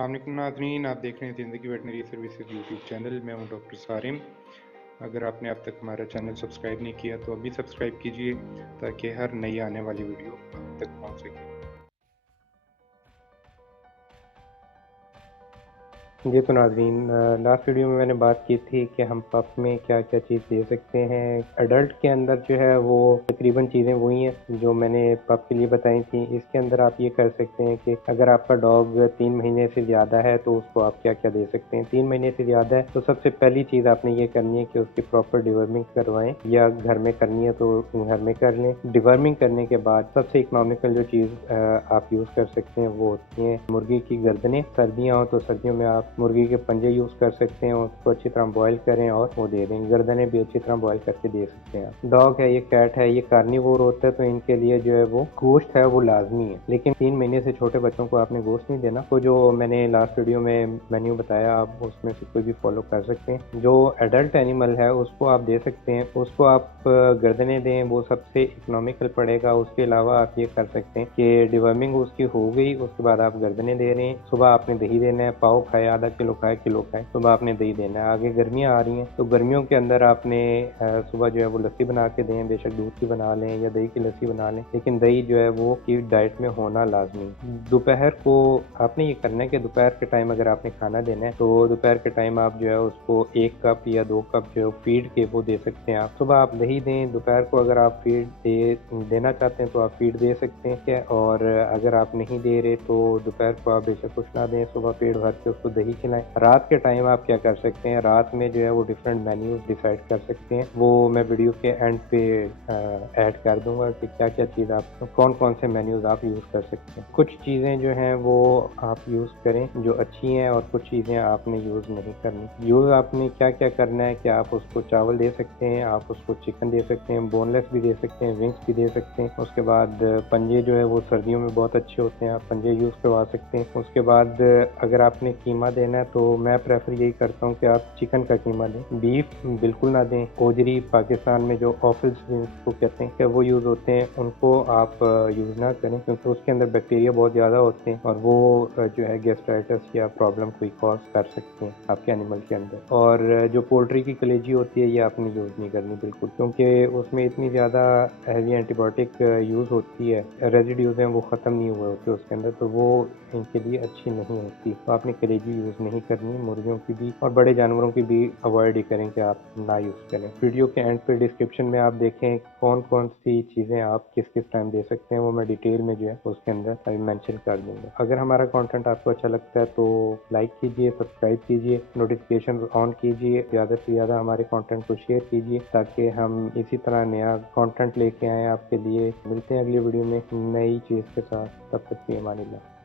अस्सलाम वालेकुम नाज़रीन, आप देख रहे हैं ज़िंदगी वेटनरी सर्विसेज यूट्यूब चैनल। मैं हूं डॉक्टर सारिम। अगर आपने अब तक हमारा चैनल सब्सक्राइब नहीं किया तो अभी सब्सक्राइब कीजिए ताकि हर नई आने वाली वीडियो आप तक पहुंच सके। जी तो नाज़रीन, लास्ट वीडियो में मैंने बात की थी कि हम पप में क्या क्या चीज़ दे सकते हैं। एडल्ट के अंदर जो है वो तकरीबन चीज़ें वही हैं जो मैंने पप के लिए बताई थी। इसके अंदर आप ये कर सकते हैं कि अगर आपका डॉग 3 महीने से ज़्यादा है तो उसको आप क्या क्या दे सकते हैं। 3 महीने से ज़्यादा है तो सबसे पहली चीज़ आपने ये करनी है कि उसकी प्रॉपर डिवर्मिंग करवाएं, या घर में करनी है तो घर में कर लें। डिवर्मिंग करने के बाद सबसे इकोनॉमिकल जो चीज़ आप यूज़ कर सकते हैं वो होती है मुर्गी की गर्दनें। सर्दियाँ हो तो सर्दियों में आप मुर्गी के पंजे यूज़ कर सकते हैं, उसको अच्छी तरह बॉईल करें और वो दे दें। गर्दनें भी अच्छी तरह बॉईल करके दे सकते हैं। डॉग है, ये कैट है, ये कार्निवोर होता है तो इनके लिए जो है वो गोश्त है वो लाजमी है, लेकिन 3 महीने से छोटे बच्चों को आपने गोश्त नहीं देना। तो जो मैंने लास्ट वीडियो में मेन्यू बताया आप उसमें से कोई भी फॉलो कर सकते हैं। जो एडल्ट एनिमल है उसको आप दे सकते हैं, उसको आप गर्दनें दें, वो सबसे इकोनॉमिकल पड़ेगा। उसके अलावा आप ये कर सकते हैं कि डिवर्मिंग उसकी हो गई, उसके बाद आप गर्दनें दे रहे हैं। सुबह आपने दही देना है, पाव खाए, आधा किलो खाए, किलो खाए, सुबह आपने दही देना है। आगे गर्मियाँ आ रही हैं तो गर्मियों के अंदर आपने सुबह जो है वो लस्सी बना के दें, बेशक दूध की बना लें या दही की लस्सी बना लें, लेकिन दही जो है वो की डाइट में होना लाजमी। दोपहर को आपने ये करना है कि दोपहर के टाइम अगर आपने खाना देना है तो दोपहर के टाइम आप जो है उसको 1 कप या 2 कप जो है फीड के वो दे सकते हैं। आप सुबह आप दही दें, दोपहर को अगर आप फीड देना चाहते हैं तो आप फीड दे सकते हैं, और अगर आप नहीं दे रहे तो दोपहर को आप बेशक कुछ ना दें, सुबह पेट भर के उसको दही खिलाएं। रात के टाइम आप क्या कर सकते हैं, रात में जो है वो डिफरेंट मेन्यूज डिसाइड कर सकते हैं। वो मैं वीडियो के एंड पे ऐड कर दूंगा कि क्या क्या चीज़ आप कौन कौन से मेन्यूज आप यूज़ कर सकते हैं। कुछ चीज़ें जो हैं वो आप यूज़ करें जो अच्छी हैं, और कुछ चीज़ें आपने यूज़ नहीं करनी। यूज़ आपने क्या क्या करना है कि आप उसको चावल दे सकते हैं, आप उसको चिकन दे सकते हैं, बोनलेस भी दे सकते हैं, विंग्स भी दे सकते हैं। उसके बाद पंजे जो है वो सर्दियों में बहुत अच्छे होते हैं, आप पंजे यूज़ करवा सकते हैं। उसके बाद अगर आपने कीमा देना है तो मैं प्रेफर यही करता हूँ कि आप चिकन का कीमा दें, बीफ बिल्कुल ना दें। ओजरी पाकिस्तान में जो ऑफिस को कहते हैं कि वो यूज़ होते हैं, उनको आप यूज़ ना करें क्योंकि उसके अंदर बैक्टीरिया बहुत ज़्यादा होते हैं और वो जो है गैस्ट्राइटिस या प्रॉब्लम कोई कॉज कर सकते हैं आपके एनिमल के अंदर। और जो पोल्ट्री की कलेजी होती है ये आपने यूज़ नहीं करनी बिल्कुल, क्योंकि उसमें इतनी ज़्यादा हैवी एंटीबायोटिक यूज़ होती है, रेजिड्यूज हैं वो ख़त्म नहीं हुए होते उसके अंदर, तो वो इनके लिए अच्छी नहीं होती। तो आपने कलेजी यूज़ नहीं करनी, मुर्गियों की भी और बड़े जानवरों की भी अवॉइड ही करें कि आप ना यूज़ करें। वीडियो के एंड पे डिस्क्रिप्शन में आप देखें कौन कौन सी चीज़ें आप किस किस टाइम दे सकते हैं, वो मैं डिटेल में जो है उसके अंदर अभी मेंशन कर दूंगा। अगर हमारा कंटेंट आपको अच्छा लगता है तो लाइक कीजिए, सब्सक्राइब कीजिए, नोटिफिकेशन ऑन कीजिए, ज़्यादा से ज़्यादा हमारे कंटेंट को शेयर कीजिए ताकि हम इसी तरह नया कंटेंट लेके आएँ आपके लिए। मिलते हैं अगली वीडियो में नई चीज़ के साथ, तब तक की अमानिल्लाह।